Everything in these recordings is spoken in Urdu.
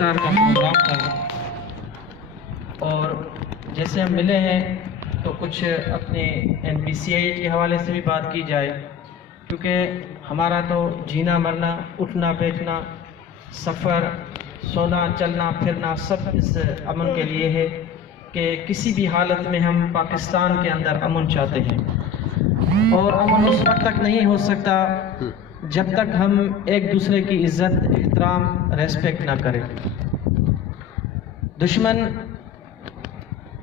افطار کا پروگرام تھا اور جیسے ہم ملے ہیں تو کچھ اپنے NPCI کے حوالے سے بھی بات کی جائے، کیونکہ ہمارا تو جینا مرنا، اٹھنا بیٹھنا، سفر، سونا چلنا پھرنا سب اس امن کے لیے ہے کہ کسی بھی حالت میں ہم پاکستان کے اندر امن چاہتے ہیں، اور امن اس وقت تک نہیں ہو سکتا جب تک ہم ایک دوسرے کی عزت، احترام، ریسپیکٹ نہ کریں۔ دشمن،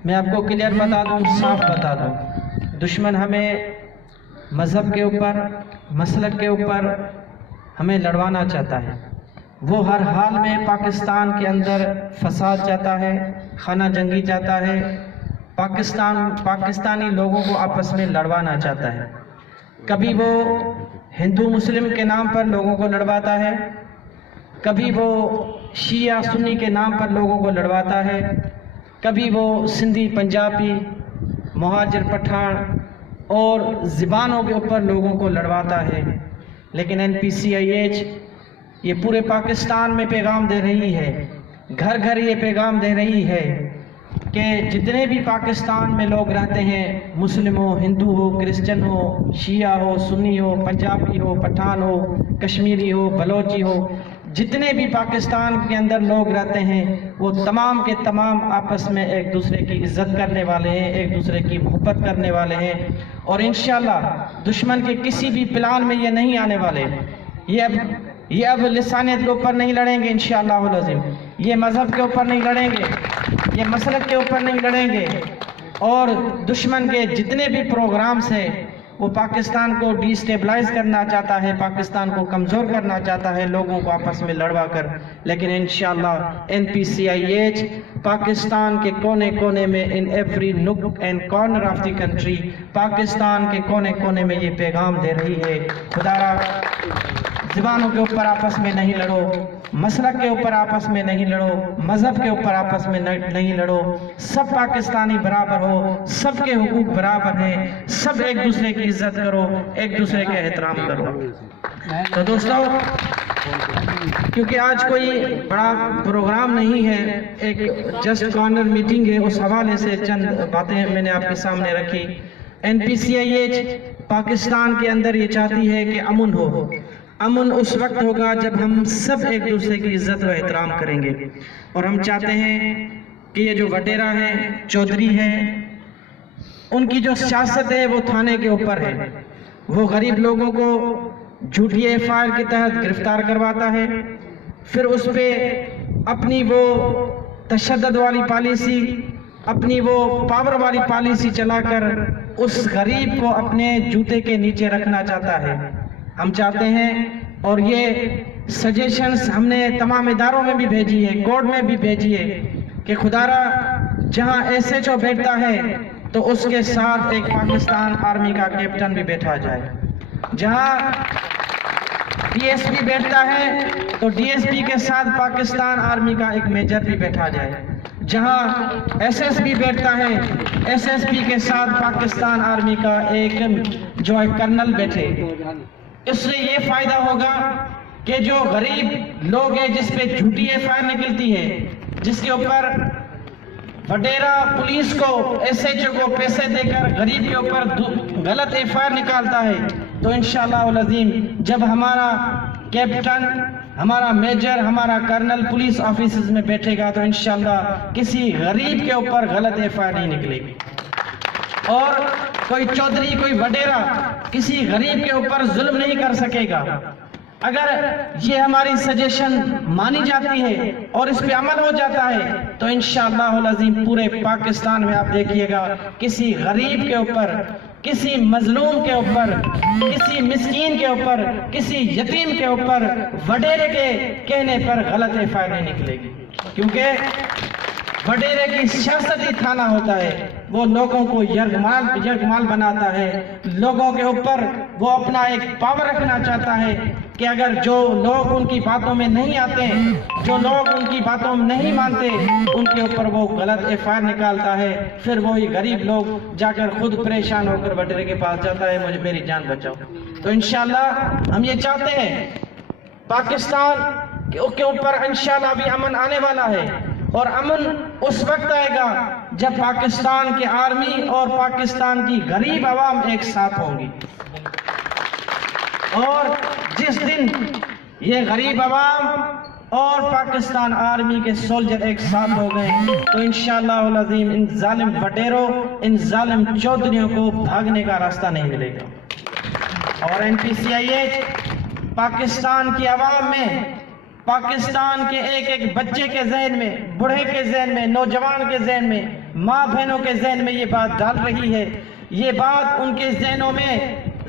میں آپ کو کلیئر بتا دوں، صاف بتا دوں، دشمن ہمیں مذہب کے اوپر، مسلک کے اوپر ہمیں لڑوانا چاہتا ہے۔ وہ ہر حال میں پاکستان کے اندر فساد چاہتا ہے، خانہ جنگی چاہتا ہے، پاکستانی لوگوں کو آپس میں لڑوانا چاہتا ہے۔ کبھی وہ ہندو مسلم کے نام پر لوگوں کو لڑواتا ہے، کبھی وہ شیعہ سنی کے نام پر لوگوں کو لڑواتا ہے، کبھی وہ سندھی پنجابی، مہاجر پٹھان اور زبانوں کے اوپر لوگوں کو لڑواتا ہے۔ لیکن NPCIH یہ پورے پاکستان میں پیغام دے رہی ہے، گھر گھر یہ پیغام دے رہی ہے کہ جتنے بھی پاکستان میں لوگ رہتے ہیں، مسلم ہو، ہندو ہو، کرسچن ہو، شیعہ ہو، سنی ہو، پنجابی ہو، پٹھان ہو، کشمیری ہو، بلوچی ہو، جتنے بھی پاکستان کے اندر لوگ رہتے ہیں وہ تمام کے تمام آپس میں ایک دوسرے کی عزت کرنے والے ہیں، ایک دوسرے کی محبت کرنے والے ہیں، اور انشاءاللہ دشمن کے کسی بھی پلان میں یہ نہیں آنے والے۔ یہ اب لسانیت کے اوپر نہیں لڑیں گے انشاءاللہ العظیم، یہ مذہب کے اوپر نہیں لڑیں گے، یہ مسلک کے اوپر نہیں لڑیں گے، اور دشمن کے جتنے بھی پروگرامز ہیں وہ پاکستان کو ڈی اسٹیبلائز کرنا چاہتا ہے، پاکستان کو کمزور کرنا چاہتا ہے، لوگوں کو آپس میں لڑوا کر۔ لیکن انشاءاللہ NPCIH پاکستان کے کونے کونے میں، ان ایوری نک and corner of the country, Pakistan کے کونے کونے میں یہ پیغام دے رہی ہے، خدارا زبانوں کے اوپر آپس میں نہیں لڑو، مسلک کے اوپر آپس میں نہیں لڑو، مذہب کے اوپر آپس میں نہیں لڑو، سب پاکستانی برابر ہو، سب کے حقوق برابر ہیں، سب ایک دوسرے کی عزت کرو، ایک دوسرے کے احترام کرو۔ تو دوستو، کیونکہ آج کوئی بڑا پروگرام نہیں ہے، ایک جسٹ کارنر میٹنگ ہے، اس حوالے سے چند باتیں میں نے آپ کے سامنے رکھی۔ NPCIH پاکستان کے اندر یہ چاہتی ہے کہ امن ہو۔ امن اس وقت ہوگا جب ہم سب ایک دوسرے کی عزت و احترام کریں گے، اور ہم چاہتے ہیں کہ یہ جو وڈیرا ہے، چودھری ہے، ان کی جو سیاست ہے وہ تھانے کے اوپر ہے۔ وہ غریب لوگوں کو جھوٹی FIR کے تحت گرفتار کرواتا ہے، پھر اس پہ اپنی وہ تشدد والی پالیسی، اپنی وہ پاور والی پالیسی چلا کر اس غریب کو اپنے جوتے کے نیچے رکھنا چاہتا ہے۔ ہم چاہتے ہیں، اور یہ سجیشنز ہم نے تمام اداروں میں بھی بھیجی ہے، کورٹ میں بھی بھیجی ہے، کہ خدارا جہاں SHO بیٹھتا ہے تو اس کے ساتھ ایک پاکستان آرمی کا کیپٹن بھی بیٹھا جائے، جہاں DSP بیٹھتا ہے تو DSP کے ساتھ پاکستان آرمی کا ایک میجر بھی بیٹھا جائے، جہاں SSP بیٹھتا ہے SSP کے ساتھ پاکستان آرمی کا ایک جو ہے کرنل بیٹھے۔ اس سے یہ فائدہ ہوگا کہ جو غریب لوگ ہیں جس پہ جھوٹی FIR نکلتی ہے، جس کے اوپر وڈیرا پولیس کو، SHO کو پیسے دے کر غریب کے اوپر غلط FIR نکالتا ہے، تو انشاءاللہ العظیم جب ہمارا کیپٹن، ہمارا میجر، ہمارا کرنل پولیس آفیسز میں بیٹھے گا تو انشاءاللہ کسی غریب کے اوپر غلط FIR نہیں نکلے گی، اور کوئی چودھری، کوئی وڈیرا کسی غریب کے اوپر ظلم نہیں کر سکے گا۔ اگر یہ ہماری سجیشن مانی جاتی ہے اور اس پہ عمل ہو جاتا ہے تو انشاءاللہ العظیم پورے پاکستان میں آپ دیکھیے گا کسی غریب کے اوپر، کسی مظلوم کے اوپر، کسی مسکین کے اوپر، کسی یتیم کے اوپر وڈیرے کے کہنے پر غلط FIR نہیں نکلے گی، کیونکہ وڈیرے کی سیاست ہی تھانہ ہوتا ہے، وہ لوگوں کو یرغمال بناتا ہے، لوگوں کے اوپر وہ اپنا ایک پاور رکھنا چاہتا ہے کہ اگر جو لوگ ان کی باتوں میں نہیں آتے ہیں، جو لوگ ان کی باتوں میں نہیں مانتے، ان کے اوپر وہ غلط FIR نکالتا ہے، پھر وہی غریب لوگ جا کر خود پریشان ہو کر وڈیرے کے پاس جاتا ہے، میری جان بچاؤ۔ تو انشاءاللہ ہم یہ چاہتے ہیں پاکستان کے اوپر انشاءاللہ بھی امن آنے والا ہے، اور امن اس وقت آئے گا جب پاکستان کی آرمی اور پاکستان کی غریب عوام ایک ساتھ ہوں گی، اور جس دن یہ غریب عوام اور پاکستان آرمی کے سولجر ایک ساتھ ہو گئے تو انشاءاللہ العظیم ان ظالم وڈیروں، ان ظالم چودھریوں کو بھاگنے کا راستہ نہیں ملے گا۔ اور NPCIH پاکستان کی عوام میں، پاکستان کے ایک ایک بچے کے ذہن میں، بوڑھے کے ذہن میں، نوجوان کے ذہن میں، ماں بہنوں کے ذہن میں یہ بات ڈال رہی ہے، یہ بات ان کے ذہنوں میں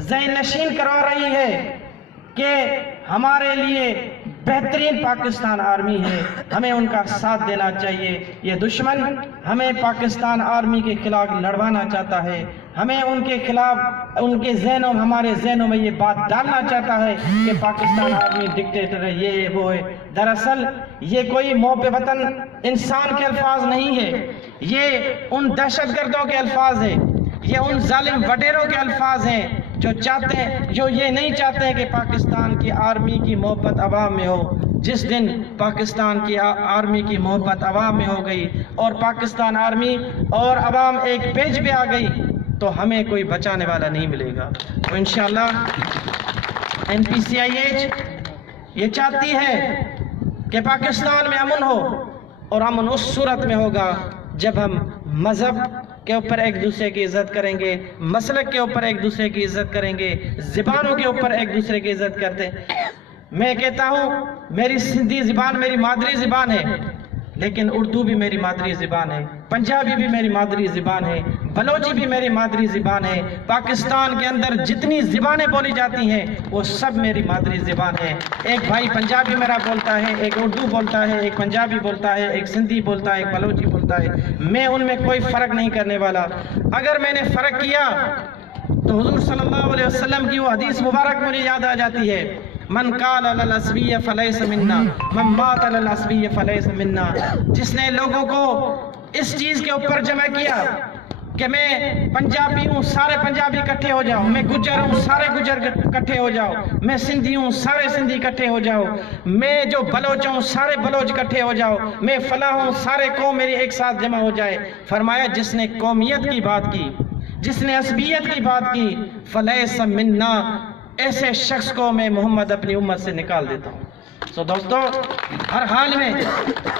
ذہن نشین کروا رہی ہے کہ ہمارے لیے بہترین پاکستان آرمی ہے، ہمیں ان کا ساتھ دینا چاہیے۔ یہ دشمن ہمیں پاکستان آرمی کے خلاف لڑوانا چاہتا ہے، ہمیں ان کے خلاف، ان کے ذہنوں، ہمارے ذہنوں میں یہ بات ڈالنا چاہتا ہے کہ پاکستان آرمی ڈکٹیٹر ہے، یہ وہ ہے۔ دراصل یہ کوئی محب وطن انسان کے الفاظ نہیں ہے، یہ ان دہشت گردوں کے الفاظ ہیں، یہ ان ظالم وڈیروں کے الفاظ ہیں جو یہ نہیں چاہتے کہ پاکستان کی آرمی کی محبت عوام میں ہو۔ جس دن پاکستان کی آرمی کی محبت عوام میں ہو گئی اور پاکستان آرمی اور عوام ایک پیج پہ آ گئی تو ہمیں کوئی بچانے والا نہیں ملے گا۔ تو انشاءاللہ NPCIH یہ چاہتی ہے کہ پاکستان میں امن ہو، اور امن اس صورت میں ہوگا جب ہم مذہب کے اوپر ایک دوسرے کی عزت کریں گے، مسلک کے اوپر ایک دوسرے کی عزت کریں گے، زبانوں کے اوپر ایک دوسرے کی عزت کرتے ہیں۔ میں کہتا ہوں میری سندھی زبان میری مادری زبان ہے، لیکن اردو بھی میری مادری زبان ہے، پنجابی بھی میری مادری زبان ہے، بلوچی بھی میری مادری زبان ہے۔ پاکستان کے اندر جتنی زبانیں بولی جاتی ہیں وہ سب میری مادری زبان ہے۔ ایک بھائی پنجابی میرا بولتا ہے، ایک اردو بولتا ہے، ایک پنجابی بولتا ہے، ایک سندھی بولتا ہے، ایک بلوچی بولتا ہے، میں ان میں کوئی فرق نہیں کرنے والا۔ اگر میں نے فرق کیا تو حضور صلی اللہ علیہ وسلم کی وہ حدیث مبارک مجھے یاد آ جاتی ہے، من قال للعصبی فلیس منا من مات للعصبی فلیس منا۔ جس نے لوگوں کو اس چیز کے اوپر جمع کیا کہ میں پنجابی ہوں سارے پنجابی اکٹھے ہو جاؤ، میں گجر ہوں سارے گجر اکٹھے ہو جاؤ، میں سندھی ہوں سارے سندھی اکٹھے ہو جاؤ، میں جو بلوچ ہوں سارے بلوچ اکٹھے ہو جاؤ، میں فلاں ہوں سارے قوم میری ایک ساتھ جمع ہو جائے۔ فرمایا جس نے قومیت کی بات کی، جس نے عصبیت کی بات کی، فلیس منا، ایسے شخص کو میں محمد اپنی امت سے نکال دیتا ہوں۔ سو دوستو، ہر حال میں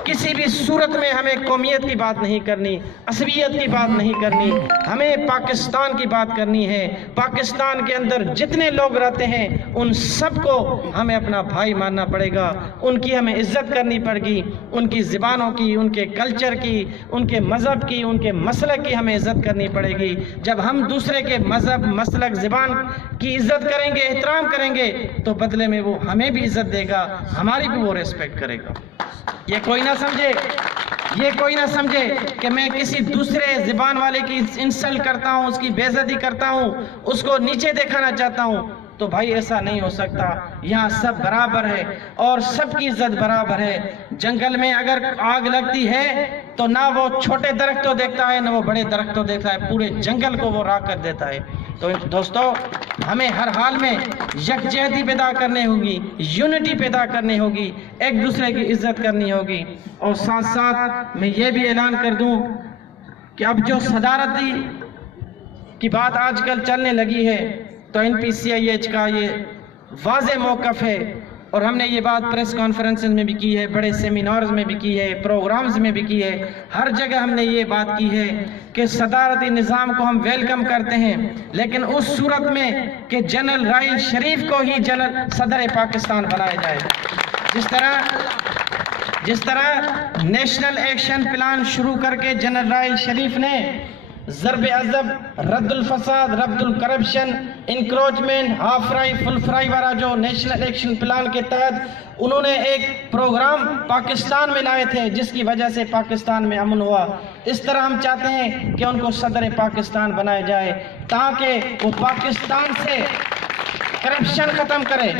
کسی بھی صورت میں ہمیں قومیت کی بات نہیں کرنی، عصبیت کی بات نہیں کرنی، ہمیں پاکستان کی بات کرنی ہے۔ پاکستان کے اندر جتنے لوگ رہتے ہیں ان سب کو ہمیں اپنا بھائی ماننا پڑے گا، ان کی ہمیں عزت کرنی پڑے گی، ان کی زبانوں کی، ان کے کلچر کی، ان کے مذہب کی، ان کے مسلک کی ہمیں عزت کرنی پڑے گی۔ جب ہم دوسرے کے مذہب، مسلک، زبان کی عزت کریں گے، احترام کریں گے تو بدلے میں وہ ہمیں بھی عزت دے گا، ہماری بھی وہ ریسپیکٹ کرے گا۔ یہ کوئی نہ سمجھے کہ میں کسی دوسرے زبان والے کی انسلٹ کرتا ہوں، اس کی بے عزتی کرتا ہوں، اس کو نیچے دکھانا چاہتا ہوں، تو بھائی ایسا نہیں ہو سکتا۔ یہاں سب برابر ہے اور سب کی عزت برابر ہے۔ جنگل میں اگر آگ لگتی ہے تو نہ وہ چھوٹے درخت کو دیکھتا ہے نہ وہ بڑے درخت کو دیکھتا ہے، پورے جنگل کو وہ راکھ کر دیتا ہے۔ تو دوستو، ہمیں ہر حال میں یکجہتی پیدا کرنی ہوگی، یونٹی پیدا کرنی ہوگی، ایک دوسرے کی عزت کرنی ہوگی۔ اور ساتھ ساتھ میں یہ بھی اعلان کر دوں کہ اب جو صدارتی کی بات آج کل چلنے لگی ہے تو NPCIH کا یہ واضح موقف ہے، اور ہم نے یہ بات پریس کانفرنسز میں بھی کی ہے، بڑے سیمینارز میں بھی کی ہے، پروگرامز میں بھی کی ہے، ہر جگہ ہم نے یہ بات کی ہے کہ صدارتی نظام کو ہم ویلکم کرتے ہیں، لیکن اس صورت میں کہ جنرل راحیل شریف کو ہی صدر پاکستان بنایا جائے۔ جس طرح نیشنل ایکشن پلان شروع کر کے جنرل راحیل شریف نے ضرب عضب، رد الفساد، رد الکرپشن، انکروچمنٹ، ہاف فرائی فل فرائی والا جو نیشنل ایکشن پلان کے تحت انہوں نے ایک پروگرام پاکستان میں لائے تھے جس کی وجہ سے پاکستان میں امن ہوا، اس طرح ہم چاہتے ہیں کہ ان کو صدر پاکستان بنایا جائے تاکہ وہ پاکستان سے کرپشن ختم کرے۔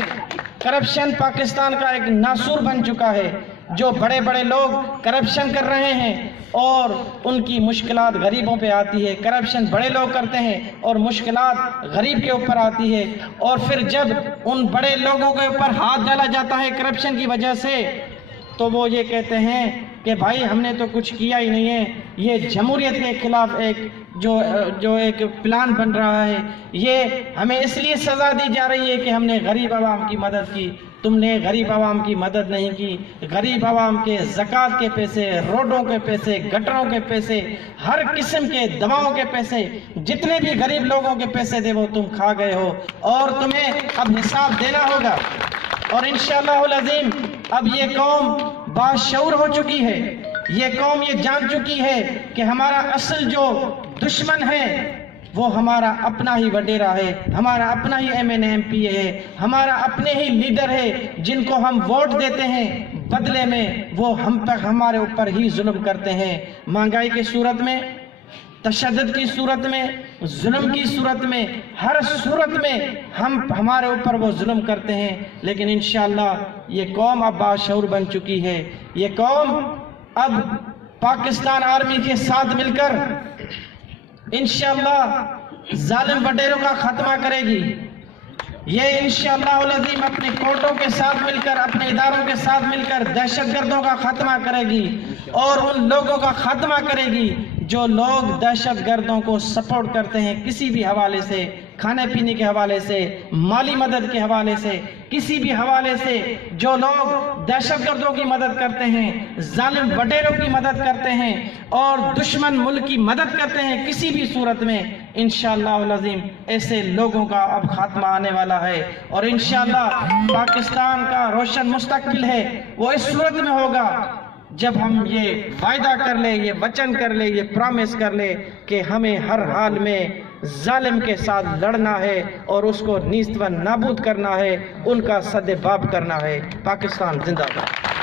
کرپشن پاکستان کا ایک ناسور بن چکا ہے۔ جو بڑے بڑے لوگ کرپشن کر رہے ہیں اور ان کی مشکلات غریبوں پہ آتی ہے، کرپشن بڑے لوگ کرتے ہیں اور مشکلات غریب کے اوپر آتی ہے، اور پھر جب ان بڑے لوگوں کے اوپر ہاتھ ڈالا جاتا ہے کرپشن کی وجہ سے تو وہ یہ کہتے ہیں کہ بھائی ہم نے تو کچھ کیا ہی نہیں ہے، یہ جمہوریت کے خلاف ایک جو ایک پلان بن رہا ہے، یہ ہمیں اس لیے سزا دی جا رہی ہے کہ ہم نے غریب عوام کی مدد کی۔ تم نے غریب عوام کی مدد نہیں کی، غریب عوام کے زکوٰۃ کے پیسے، روڈوں کے پیسے، گٹروں کے پیسے، ہر قسم کے دواؤں کے پیسے، جتنے بھی غریب لوگوں کے پیسے تھے وہ تم کھا گئے ہو، اور تمہیں اب حساب دینا ہوگا۔ اور انشاءاللہ العظیم اب یہ قوم باشعور ہو چکی ہے، یہ قوم یہ جان چکی ہے کہ ہمارا اصل جو دشمن ہے وہ ہمارا اپنا ہی وڈیرا ہے، ہمارا اپنا ہی ایم این ایم پی ہے، ہمارا اپنے ہی لیڈر ہے جن کو ہم ووٹ دیتے ہیں، بدلے میں وہ ہمارے اوپر ہی ظلم کرتے ہیں، مہنگائی کی صورت میں، تشدد کی صورت میں، ظلم کی صورت میں، ہر صورت میں ہمارے اوپر وہ ظلم کرتے ہیں۔ لیکن انشاءاللہ یہ قوم اب باشعور بن چکی ہے، یہ قوم اب پاکستان آرمی کے ساتھ مل کر انشاءاللہ ظالم وڈیروں کا خاتمہ کرے گی، یہ انشاءاللہ العظیم اپنے کورٹوں کے ساتھ مل کر، اپنے اداروں کے ساتھ مل کر دہشت گردوں کا خاتمہ کرے گی، اور ان لوگوں کا خاتمہ کرے گی جو لوگ دہشت گردوں کو سپورٹ کرتے ہیں، کسی بھی حوالے سے، کھانے پینے کے حوالے سے، مالی مدد کے حوالے سے، کسی بھی حوالے سے جو لوگ دہشت گردوں کی مدد کرتے ہیں، ظالم وڈیروں کی مدد کرتے ہیں اور دشمن ملک کی مدد کرتے ہیں کسی بھی صورت میں، انشاءاللہ العظیم ایسے لوگوں کا اب خاتمہ آنے والا ہے، اور انشاءاللہ پاکستان کا روشن مستقبل ہے وہ اس صورت میں ہوگا جب ہم یہ وعدہ کر لیں، یہ وچن کر لیں، یہ پرامس کر لیں کہ ہمیں ہر حال میں ظالم کے ساتھ لڑنا ہے اور اس کو نیست و نابود کرنا ہے، ان کا سد باب کرنا ہے۔ پاکستان زندہ باد۔